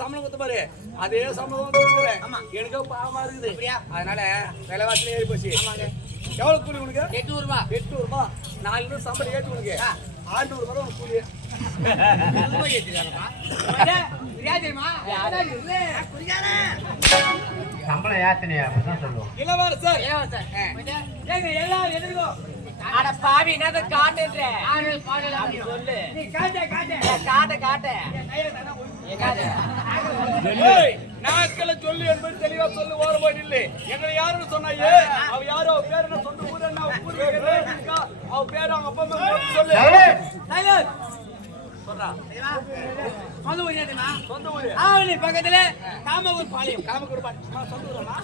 சம்பளம் கொடுத்து பாரு அதே சம்பளம் எனக்கு பாவமா இருக்குது அதனால விலைவாசில ஏறி போச்சு எவ்வளவு கூலி உனக்கு 800 ரூபாய் 800 ரூபாய் 400 சம்பளம் ஏற்றி உனக்கு 600 ரூபாய் உனக்கு கூலி சம்பளம் ஏத்தனையா சொல்லுவோம் இளவரசர் எல்லாரும் எதிர்கோ அட பாவி என்ன காட்டுன்ற சொல்லு நீ காட்ட நாட்களை சொல்லு என்பது தெளிவா சொல்லு ஓரபாடு இல்லை எங்களை யாருன்னு சொன்னாயே அவ யாரோ அவ பேர் என்ன சொந்த ஊர் என்ன அவ பேர் அவங்க அப்பா அம்மா சொல்லு சொந்த ஊர் சொந்த ஊர் ஆவணி பக்கத்துல காமகூர் பாளையம் காமகூர் சொந்த ஊரா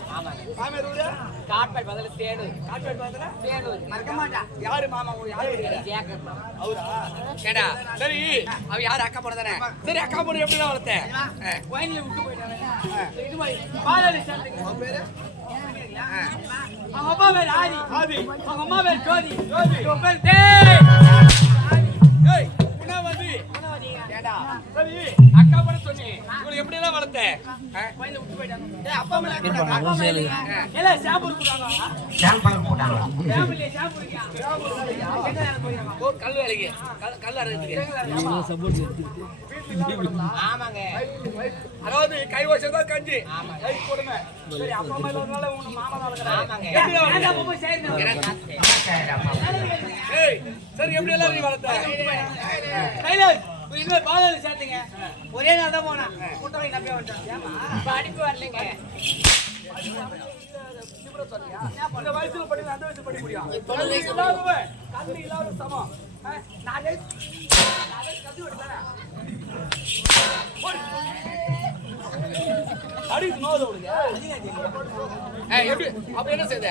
மாமேர் ஊரு காட்பாட் பதில தேடு மறக்க மாட்டா யாரு மாமா யாரு அவரா கேடா சரி அவ யாரு அக்கா போட தானே சரி அக்கா போட எப்படி வளர்த்தேன் கோயில்ல விட்டு போயிட்டானே இது மாதிரி பாலாடி சேர்த்துங்க அவன் பேரு அவங்க அப்பா பேர் ஆதி அவங்க அம்மா பேர் ஜோதி இவன் பேர் ஏய் குணவதி கேடா சரி அக்கா போட சொன்னி உங்களுக்கு எப்படி எல்லாம் வளர்த்த கோயில்ல விட்டு போயிட்டாங்க அப்பா அம்மா எல்லாம் ஷாம்பு குடுறாங்க ஃபேமிலி ஷாம்பு ஓ கல் வேலைக்கு கல் அரைக்குது ஆமாங்க அதாவது கை வச்சதா கஞ்சி கை கொடுமை சரி அப்பா அம்மா இல்லாதனால உங்க மாமா ஆமாங்க வளர்க்கறாங்க ஏய் சரி எப்படி எல்லாம் நீ வளர்த்த கையில இன்னொரு பாலாடி சேர்த்துங்க ஒரே நாள் தான் போனா கூட்டவை நம்பியா வந்துட்டான் படிப்பு வரலைங்க இந்த வயசுல படிக்க அந்த வயசுல படிக்க முடியும் கல்வி இல்லாத சமம் நான் கல்வி விடுறேன் அடி நோது எப்படி அப்ப என்ன செய்த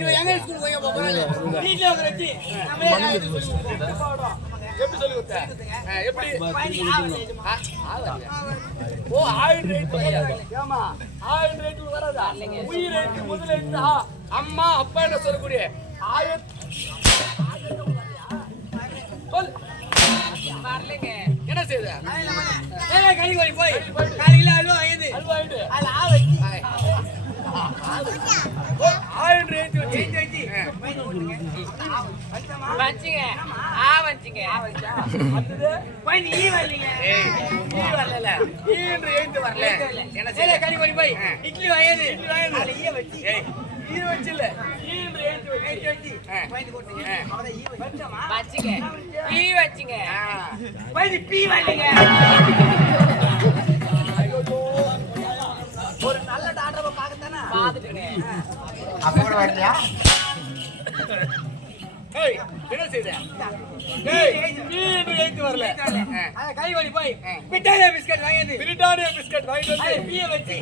இவன் எங்க ஸ்கூல் போய் போறாங்க வீட்டுல வச்சு எப்படி சொல்லி கொடுத்த எப்படி ஓ 1000 ரேட் ஏமா 1000 ரேட் வராதா உயிர் ரேட் முதல் ரேட் அம்மா அப்பா என்ன சொல்லக்கூடிய 1000 சொல் வரலங்க என்ன செய்த கறி கோழி போய் காலையில அல்வா ஆயுது அதுல வச்சு 1000 ரேட் வச்சு வச்சுங்க வச்சுங்க போய் நீ வரலீங்க நீ வரல ஈன்று எழுந்து வரல என்ன செய்ய கறி கோழி போய் இட்லி ஆயுது அதுல ஈ வச்சு ஈ வச்சு இல்ல ஈன்று எழுந்து வச்சு போய் போட்டுங்க அவத ஈ வச்சமா வச்சுங்க ஈ வச்சுங்க போய் பீ வரலீங்க ஒரு நல்ல டாக்டரை பார்க்கதானே பார்த்துட்டேங்க அப்ப கூட வரலையா ஏய் என்ன செய்த ஏய் ஈன்று எழுந்து வரல கறி கோழி போய் பிரிட்டானியா பிஸ்கட் வாங்கியது பிரிட்டானியா பிஸ்கட் வாங்கிட்டு வந்து பீ வச்சு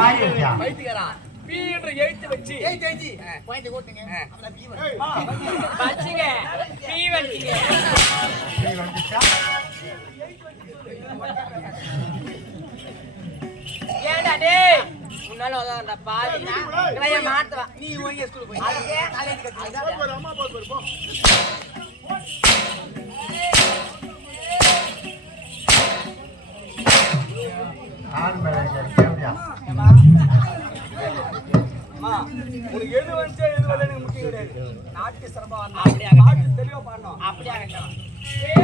வாங்கி வச்சா வைத்துக்கறான் பீன்று எழுத்து வச்சு பாயிண்ட் போட்டுங்க அவள பீ வச்சுங்க பீ வச்சுங்க வந்துச்சா ஏண்டா டேய் முன்னால வந்தா பாதி இவன் ஏன் மாட்டவா நீ ஓங்க ஸ்கூல் போய் காலேஜ் கட்டி அம்மா போ ஆன் மேனேஜர் கேப்டியா அம்மா உங்களுக்கு எது வந்துச்சோ எது வரல எனக்கு முக்கியம் கிடையாது நாட்டு சிறப்பா வரணும் அப்படியே பாட்டு தெளிவா பாடணும் அப்படியே ஆகட்டும் ஏ